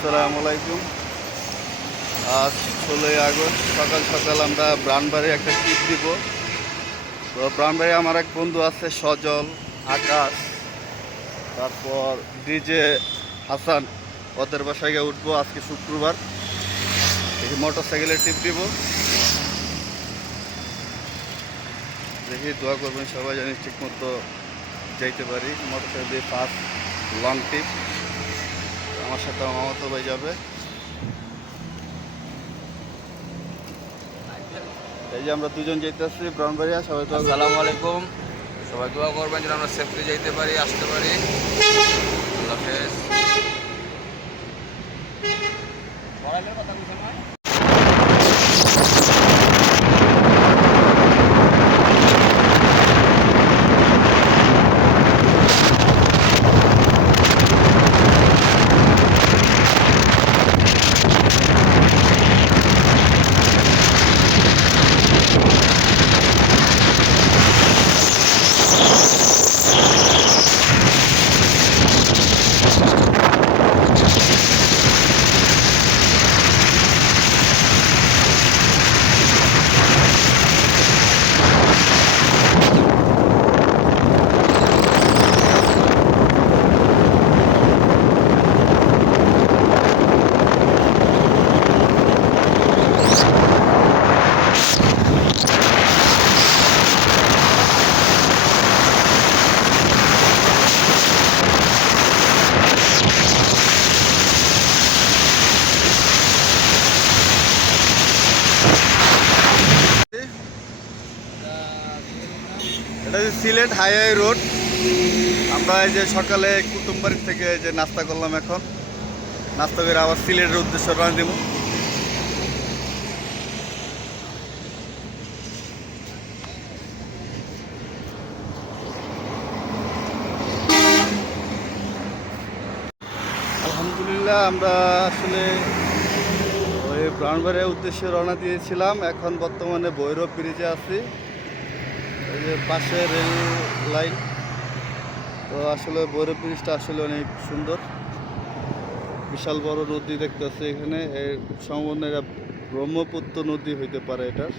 আসসালামু আলাইকুম। আজ ষোলোই আগস্ট, সকাল সকাল আমরা ব্রানবাড়ি একটা ট্রিপ দিব। তো ব্রানবাড়ি আমার এক বন্ধু আছে, সজল, আকাশ, তারপর ডিজে হাসান, ওদের বাসায় গিয়ে উঠবো আজকে শুক্রবার। দেখি মোটর সাইকেলের ট্রিপ দিব। দেখি দোয়া করবেন সবাই জানি ঠিক মতো যাইতে পারি মোটর সাইকেল দিয়ে ফার্স্ট লং ট্রিপ আমার সাথে আমার মামাতো ভাই যাবে। এই যে আমরা দুজন যেতেছি ব্রাউনবাড়িয়া সবাই সালাম আলাইকুম। সবাই দোয়া করবেন যেন আমরা সেফটি যাইতে পারি, আসতে পারি। আল্লাহ হাফেজ এটা হচ্ছে সিলেট হাইওয়ে রোড। আমরা এই যে সকালে কুটুমবাড়ি থেকে যে নাস্তা করলাম এখন। নাস্তা করে আবার সিলেটের উদ্দেশ্যে রওনা দিব। আলহামদুলিল্লাহ, আমরা আসলে ওই ব্রাউনবাড়ির উদ্দেশ্যে রওনা দিয়েছিলাম। এখন বর্তমানে ভৈরব ব্রিজে আছি। এই যে পাশে রেল লাইন, তো আসলে ভৈরব ব্রিজটা আসলে অনেক সুন্দর। বিশাল বড় নদী দেখতেছে এখানে সম্বন্ধে এটা ব্রহ্মপুত্র নদী হইতে পারে এটার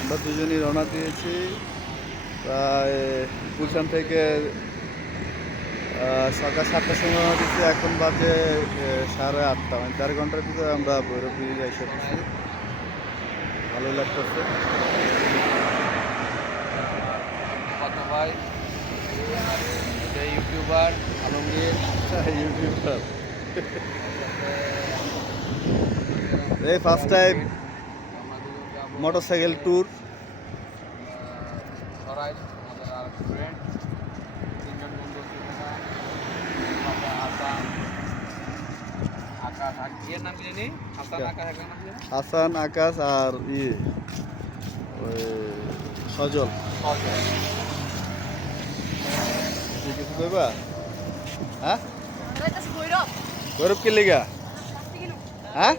আমরা দুজনই রওনা দিয়েছি, প্রায় গুলশান থেকে সকাল সাতটার সময় রওনা দিয়েছি, এখন বাজে সাড়ে আটটা মানে চার ঘণ্টার ভিতরে আমরা ভৈরব ব্রিজে এসে ভালো লাগতেছে। কত ভাই। ইউটিউবার আলমগীর। ইউটিউবার। এই first time motorcycle motorcycle tour সরাই আমাদের আর ফ্রেন্ড তিনজন বন্ধু আছে হাসান আকাশ আর এর নাম কি জানি হাসান আকাশ আর ই সজল। সজল। কিছু কইবা? হ্যাঁ? গৌরব কে লিগা? হ্যাঁ?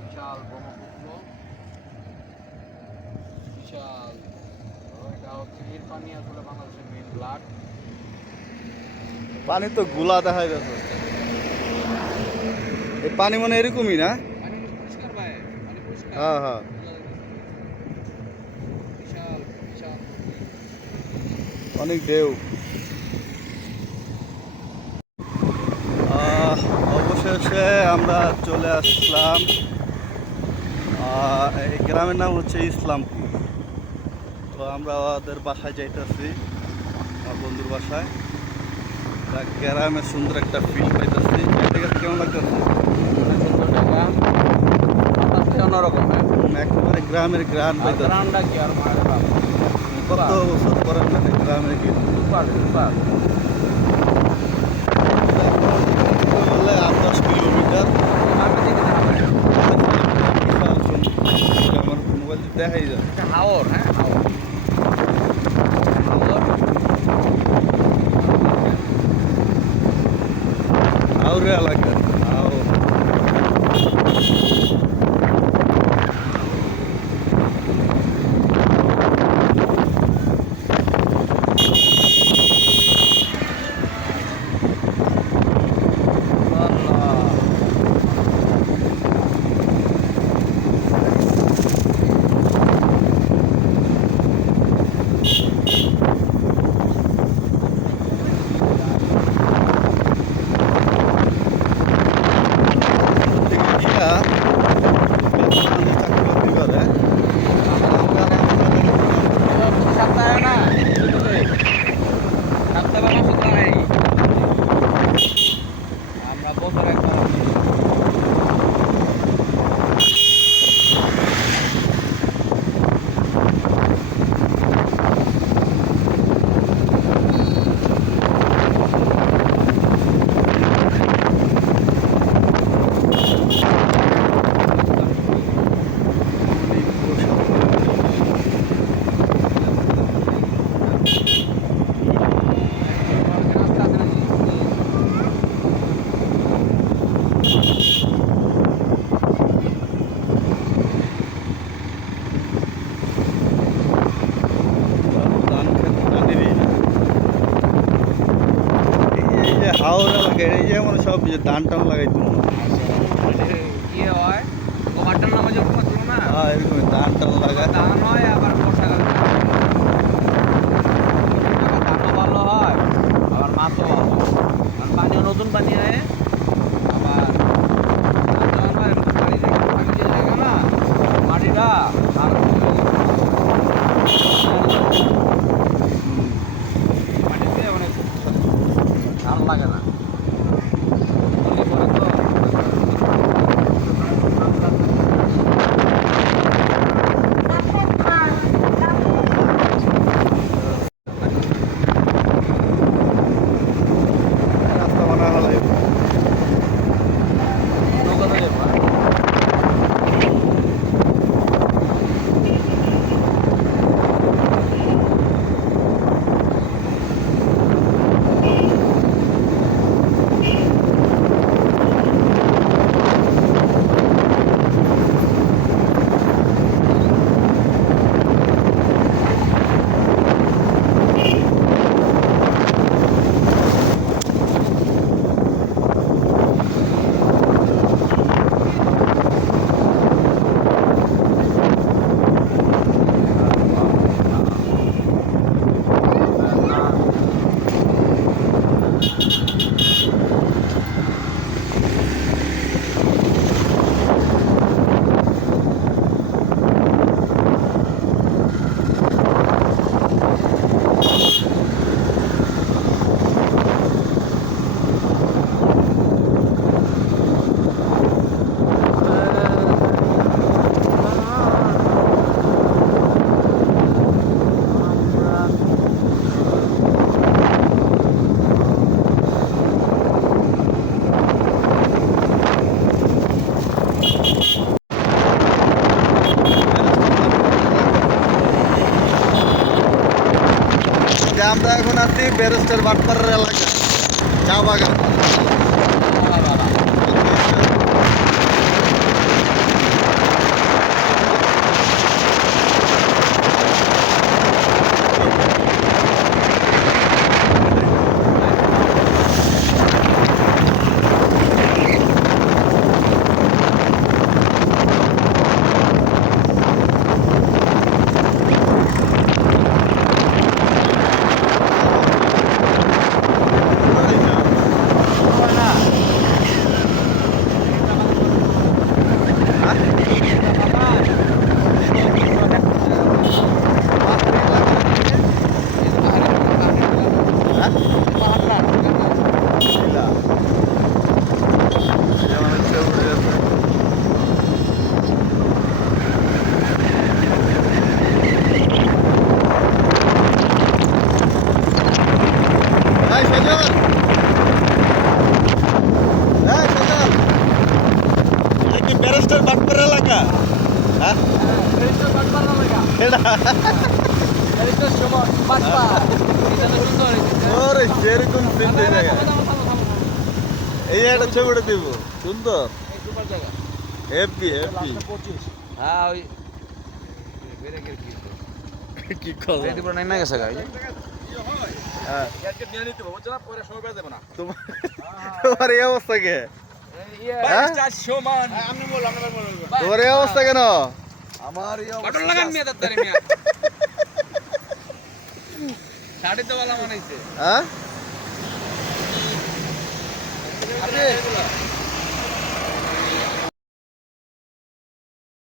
বিশাল ব্রহ্মপুত্র। বিশাল। এটা হচ্ছে আসলে বাংলাদেশের মেইন ব্লাড পানি তো গুলা দেখা যাচ্ছে। এই পানি মনে এরকমই না? হ্যাঁ হ্যাঁ। বিশাল বিশাল। অনেক ঢেউ। অবশেষে আমরা চলে আসলাম। এই গ্রামের নাম হচ্ছে ইসলামপুর। তো আমরা ওদের বাসায় যাইতেছি আমার বন্ধুর বাসায়। তা গ্রামে সুন্দর একটা ফিল পাইতেছি কাছে কেমন লাগতেছে অন্যরকম হ্যাঁ একেবারে গ্রামের গ্রাম পাইতেছে গ্রাউন্ডটা কি আর কত বছর পরে মানে গ্রামের কি দশ কিলোমিটার আমার মোবাইল দেখাই যায় হাওর হ্যাঁ সব ধান টান লাগাইতো ইয়ে হয় গোবারটার নামে যখন করছিল না হ্যাঁ এরকম ধান টান লাগায় ধান আমরা এখন আছি ব্যারিস্টার বাটপাড়ার এলাকা চা বাগান সেরকম চিন্তা জায়গা এই একটা ছবিটা দিব সুন্দর হ্যাপি হ্যাপি হ্যাঁ ওই কি কল গেছে হ্যাঁ তোমার এই অবস্থা কে? তোমার এই অবস্থা কেন আমার হ্যাঁ?